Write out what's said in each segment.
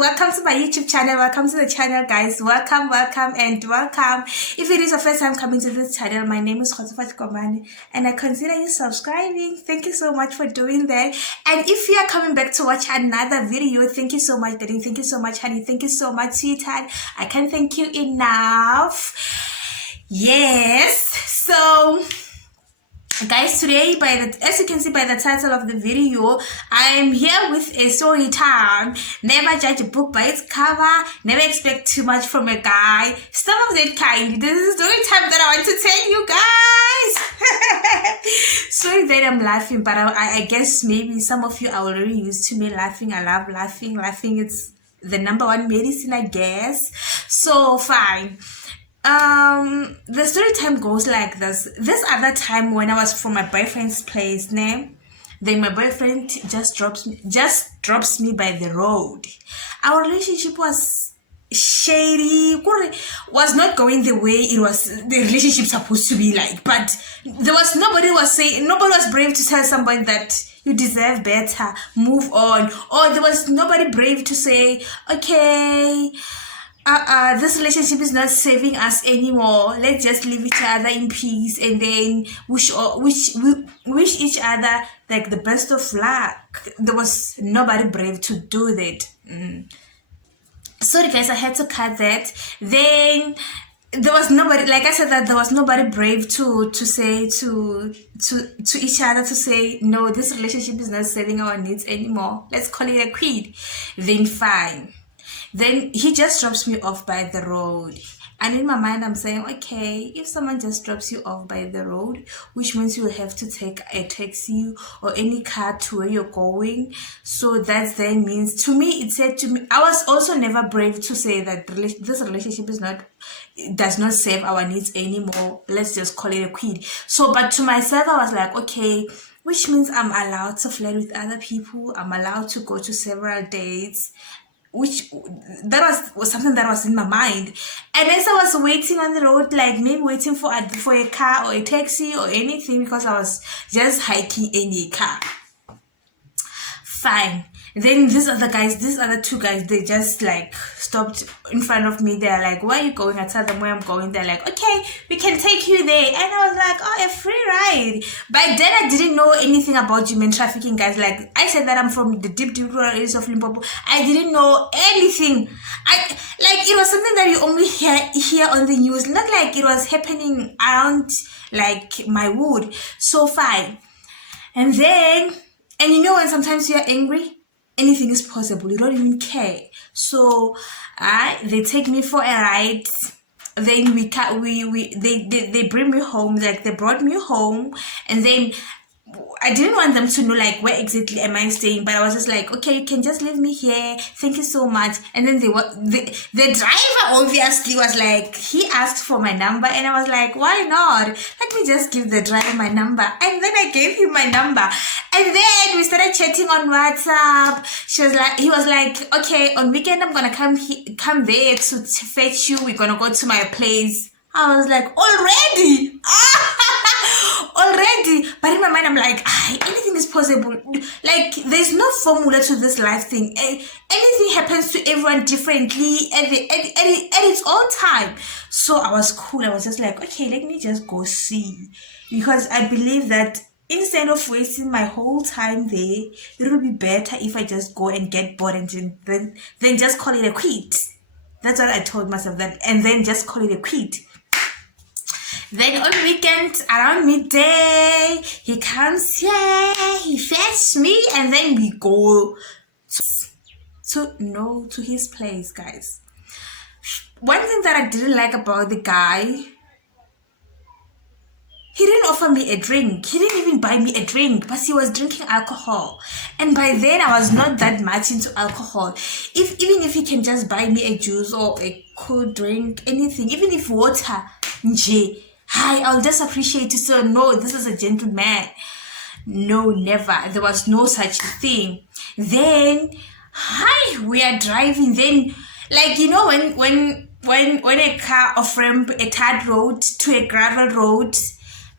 welcome to my YouTube channel. Welcome to the channel, guys. Welcome and welcome. If it is your first time coming to this channel, my name is Khotsofat Komane and I consider you subscribing. Thank you so much for doing that. And if you are coming back to watch another video, thank you so much, Daddy. Thank you so much, honey. Thank you so much, sweetheart. I can't thank you enough. Yes. So guys, today, as you can see by the title of the video, I am here with a story time. Never judge a book by its cover. Never expect too much from a guy. Stuff of that kind. This is story time that I want to tell you guys. Sorry that I'm laughing, but I guess maybe some of you are already used to me laughing. I love laughing. Laughing is the number one medicine, I guess. So fine. The story time goes like this. This other time when I was from my boyfriend's place, then my boyfriend just drops me by the road. Our relationship was shady, was not going the way it was the relationship supposed to be like, but nobody was brave to tell somebody that you deserve better, move on, or there was nobody brave to say, okay, this relationship is not saving us anymore. Let's just leave each other in peace and then wish each other like the best of luck. There was nobody brave to do that. Sorry guys, I had to cut that. Then there was nobody, like I said, that there was nobody brave to say to each other, to say, no, this relationship is not serving our needs anymore. Let's call it a quit. Then fine. Then he just drops me off by the road. And in my mind, I'm saying, okay, if someone just drops you off by the road, which means you will have to take a taxi or any car to where you're going. So that then means, to me, it said to me, I was also never brave to say that this relationship does not serve our needs anymore. Let's just call it a quit. So, but to myself, I was like, okay, which means I'm allowed to flirt with other people. I'm allowed to go to several dates. Which that was something that was in my mind. And as I was waiting on the road, like maybe waiting for a car or a taxi or anything, because I was just hiking in a car. Fine. Then these other two guys, they just like stopped in front of me. They're like, where are you going? I tell them where I'm going. They're like, okay, we can take you there. And I was like, oh, a free ride. By then I didn't know anything about human trafficking, guys. Like I said that I'm from the deep rural areas of Limpopo. I didn't know anything. It was something that you only hear on the news, not like it was happening around like my wood. So fine. And you know when sometimes you're angry, anything is possible. You don't even care. So they take me for a ride. Then they bring me home. Like they brought me home, and then I didn't want them to know like where exactly am I staying, but I was just like, okay, you can just leave me here. Thank you so much. And then the driver obviously was like, he asked for my number, and I was like, why not? Let me just give the driver my number. And then I gave him my number. And then we started chatting on WhatsApp. He was like, okay, on weekend I'm gonna come there to fetch you. We're gonna go to my place. I was like, already? Already? But in my mind, I'm like, anything is possible. Like, there's no formula to this life thing. Anything happens to everyone differently at its own time. So I was cool. I was just like, okay, let me just go see. Because I believe that instead of wasting my whole time there, it would be better if I just go and get bored and then just call it a quit. That's what I told myself, that, and then just call it a quit. Then on weekend, around midday, he comes here, he fetches me, and then we go to his place, guys. One thing that I didn't like about the guy, he didn't offer me a drink. He didn't even buy me a drink, but he was drinking alcohol. And by then, I was not that much into alcohol. Even if he can just buy me a juice or a cool drink, anything, even if water, I'll just appreciate it. So no, this is a gentleman. No, never. There was no such thing. Then, we are driving. Then, like, you know, when a car off ramp a third road to a gravel road,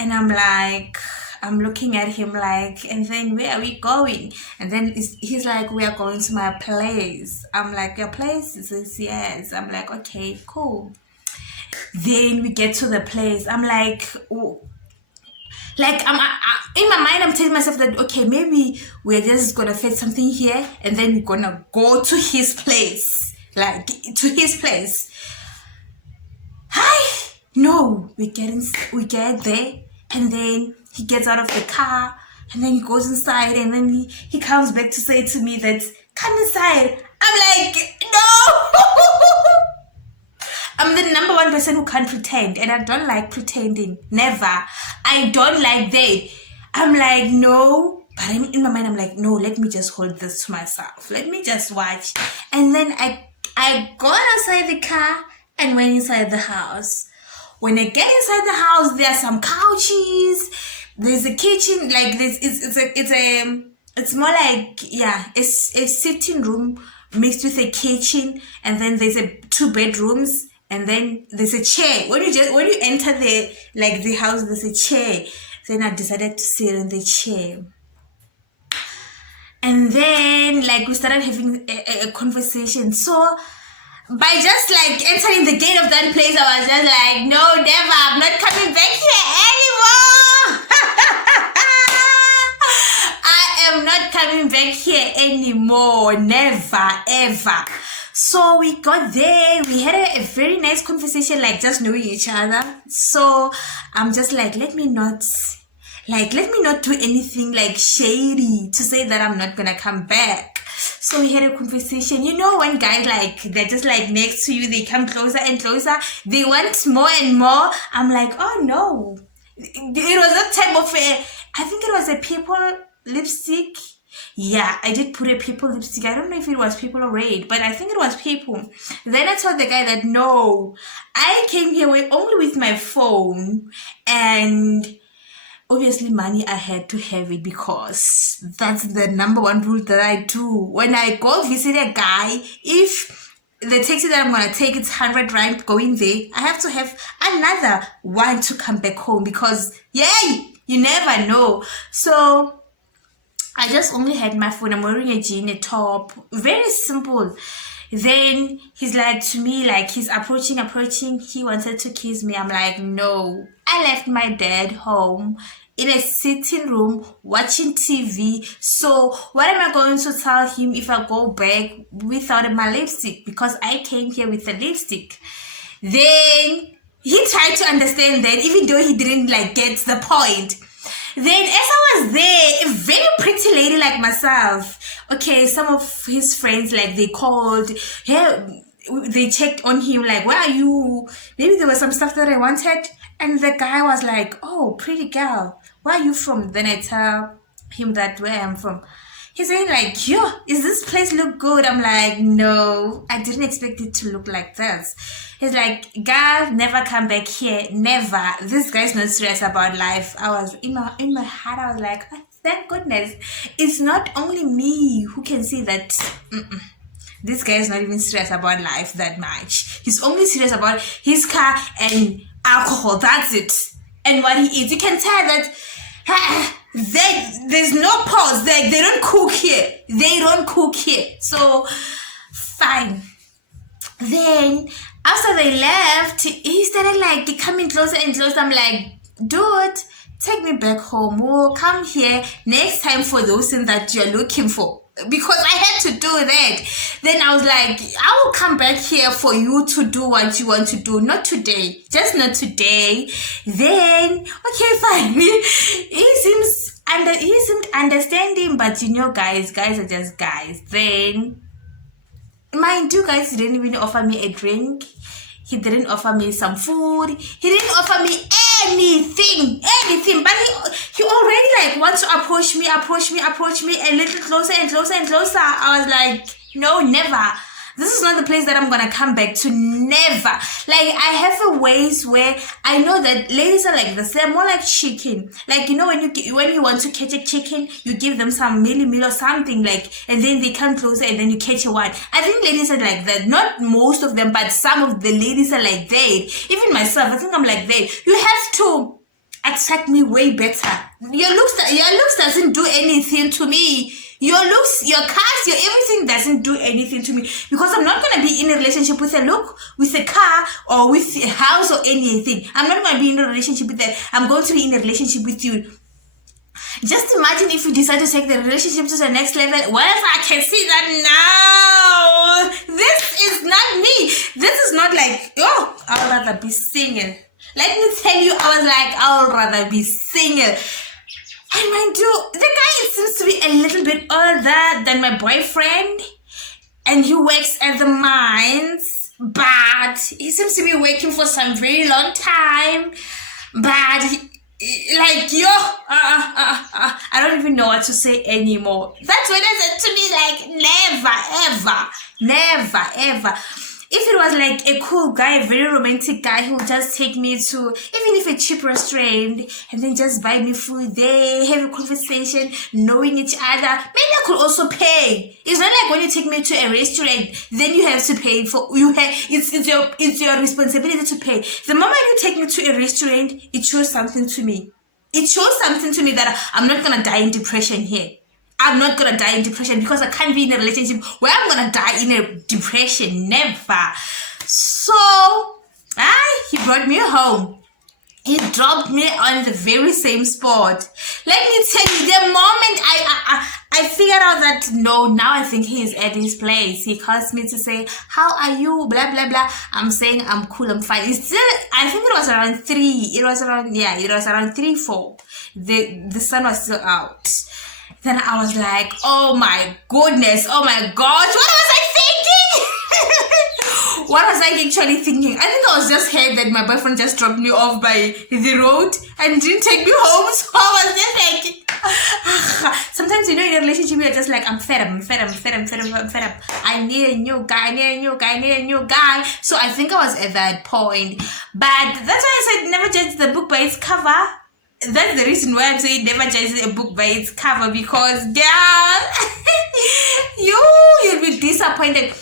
and I'm like, I'm looking at him like, and then where are we going? And then he's like, we are going to my place. I'm like, your place? He says, yes. I'm like, okay, cool. Then we get to the place. I'm like, oh, like in my mind, I'm telling myself that, okay, maybe we're just gonna fit something here, and then we're gonna go to his place, like to his place. Hi, no, we get there, and then he gets out of the car, and then he goes inside, and then he comes back to say to me that, come inside. I'm like, no. I'm the number one person who can't pretend, and I don't like pretending. Never. I don't like that. I'm like, no. But in my mind, I'm like, no, let me just hold this to myself. Let me just watch. And then I got outside the car and went inside the house. When I get inside the house, there are some couches. There's a kitchen. Like this, it's more like, yeah, it's a sitting room mixed with a kitchen, and then there's 2 bedrooms. And then there's a chair. When you enter the house, there's a chair. Then I decided to sit on the chair. And then we started having a conversation. So by just entering the gate of that place, I was just like, no, never. I'm not coming back here anymore. I am not coming back here anymore. Never, ever. So we got there, we had a very nice conversation, just knowing each other. So I'm just like, let me not do anything shady to say that I'm not gonna come back. So we had a conversation. You know, when guys they're just next to you, they come closer and closer, they want more and more. I'm like, oh no. It was that type of I think it was a purple lipstick. Yeah, I did put a purple lipstick. I don't know if it was purple or red, but I think it was purple. Then I told the guy that, no, I came here only with my phone, and obviously money I had to have it, because that's the number one rule that I do. When I go visit a guy, if the taxi that I'm going to take, it's 100 rand going there, I have to have another one to come back home, because, yay, you never know. So I just only had my phone. I'm wearing a jean, a top, very simple. Then he's to me, he's approaching. He wanted to kiss me. I'm like, no. I left my dad home in a sitting room watching TV. So what am I going to tell him if I go back without my lipstick? Because I came here with a lipstick. Then he tried to understand that, even though he didn't get the point. Then as I was there, a very pretty lady like myself, okay, some of his friends, they called, yeah, they checked on him, where are you? Maybe there was some stuff that I wanted. And the guy was like, oh, pretty girl, where are you from? Then I tell him that where I'm from. He's saying yo, is this place look good? I'm like, no, I didn't expect it to look like this. He's like, girl, never come back here, never. This guy's not serious about life. I was in my heart, I was like, oh, thank goodness. It's not only me who can see that this guy is not even serious about life that much. He's only serious about his car and alcohol. That's it. And what he eats. You can tell that there's no pause. They don't cook here. They don't cook here. So fine. Then after they left, he started coming closer and closer. I'm like, dude, take me back home. We'll come here next time for those things that you're looking for. Because I had to do that. Then I was like, I will come back here for you to do what you want to do. Not today. Just not today. Then, okay, fine. He seemed understanding, but guys are just guys. Then, mind you, guys didn't even offer me a drink. He didn't offer me some food. He didn't offer me anything. But he already wants to approach me a little closer and closer and closer. I was like, no, never. This is not the place that I'm gonna come back to. Never. I have a ways where I know that ladies are like this. They're more like chicken. When you want to catch a chicken, you give them some meal or something, and then they come closer and then you catch a one. I think ladies are like that. Not most of them, but some of the ladies are like that. Even myself, I think I'm like that. You have to attract me way better. Your looks doesn't do anything to me. Your looks, your cars, your everything doesn't do anything to me, because I'm not going to be in a relationship with a look, with a car, or with a house or anything. I'm not going to be in a relationship with that. I'm going to be in a relationship with you. Just imagine if you decide to take the relationship to the next level. Well, I can see that now. This is not me. This is not like, oh, I'd rather be single. Let me tell you, I was like, I'd rather be single. And mind you, the guy seems to be a little bit older than my boyfriend, and he works at the mines, but he seems to be working for some very long time, but I don't even know what to say anymore. That's when I said to me, like, never, ever. If it was like a cool guy, a very romantic guy who would just take me to, even if a cheap restaurant, and then just buy me food there, have a conversation, knowing each other, maybe I could also pay. It's not like when you take me to a restaurant, then you have to pay for, it's your responsibility to pay. The moment you take me to a restaurant, it shows something to me. It shows something to me that I'm not going to die in depression here. I'm not going to die in depression, because I can't be in a relationship where I'm going to die in a depression. Never. So, he brought me home. He dropped me on the very same spot. Let me tell you, the moment I figured out that, no, now I think he is at his place. He calls me to say, how are you? Blah, blah, blah. I'm saying, I'm cool, I'm fine. It's still, I think it was around 3. It was around 3, 4. The sun was still out. Then I was like, oh my goodness, oh my gosh, what was I thinking? What was I actually thinking? I think I was just scared that my boyfriend just dropped me off by the road and didn't take me home. So I was just like, sometimes, you know, in a relationship, you're just like, I'm fed up. I need a new guy. So I think I was at that point. But that's why I said never judge the book by its cover. That's the reason why I'm saying never judge a book by its cover, because girl, you'll be disappointed.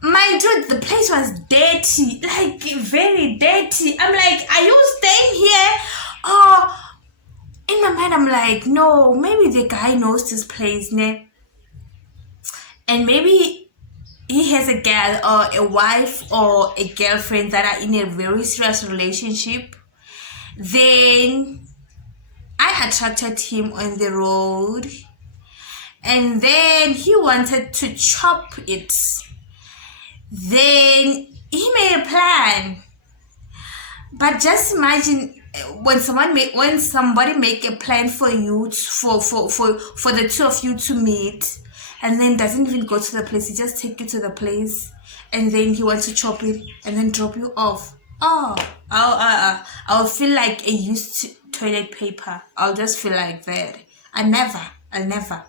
Mind you, the place was dirty, like very dirty. I'm like, are you staying here? Oh, in my mind, I'm like, no, maybe the guy knows this place, ne? And maybe he has a girl or a wife or a girlfriend that are in a very serious relationship. Then I attracted him on the road, and then he wanted to chop it. Then he made a plan. But just imagine when somebody make a plan for you, for the two of you to meet, and then doesn't even go to the place. He just take you to the place, and then he wants to chop it and then drop you off. Oh, I'll feel like a used toilet paper. I'll just feel like that. I'll never. And after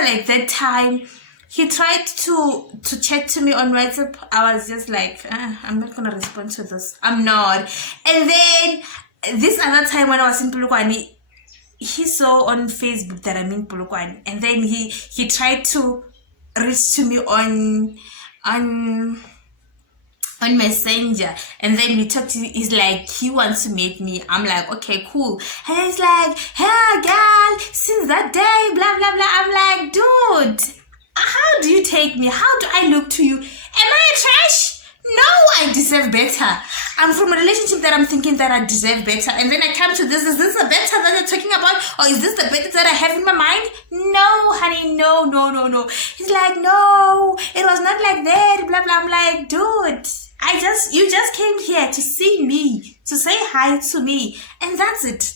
like that time, he tried to chat to me on WhatsApp. I was just like, I'm not gonna respond to this. I'm not. And then this other time when I was in Polokwane, he saw on Facebook that I'm in Polokwane, and then he tried to reach to me on Messenger, and then we talked. He's like, he wants to meet me. I'm like, okay, cool. And he's like, hey girl, since that day, blah blah blah. I'm like, dude, how do you take me? How do I look to you? Am I a trash? No, I deserve better. I'm from a relationship that I'm thinking that I deserve better, and then I come to this. Is this the better that you're talking about, or is this the better that I have in my mind? No, honey, no. He's like, no, it was not like that, blah blah. I'm like, dude, you just came here to see me, to say hi to me, and that's it.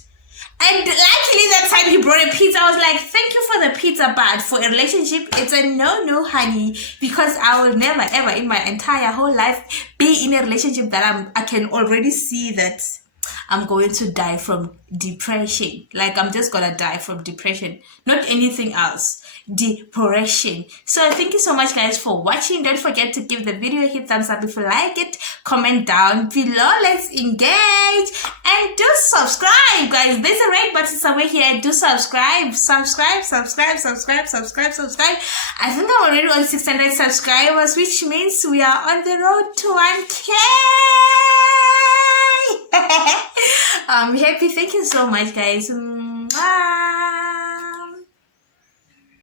And luckily that time he brought a pizza. I was like, thank you for the pizza, but for a relationship, it's a no, honey, because I will never ever in my entire whole life be in a relationship that I can already see that I'm going to die from depression. Like, I'm just gonna die from depression, not anything else. Depression. So thank you so much, guys, for watching. Don't forget to give the video a hit thumbs up if you like it. Comment down below. Let's engage and do subscribe, guys. There's a red button somewhere here. Do subscribe. I think I'm already on 600 subscribers, which means we are on the road to 1K. I'm happy. Thank you so much, guys. Bye.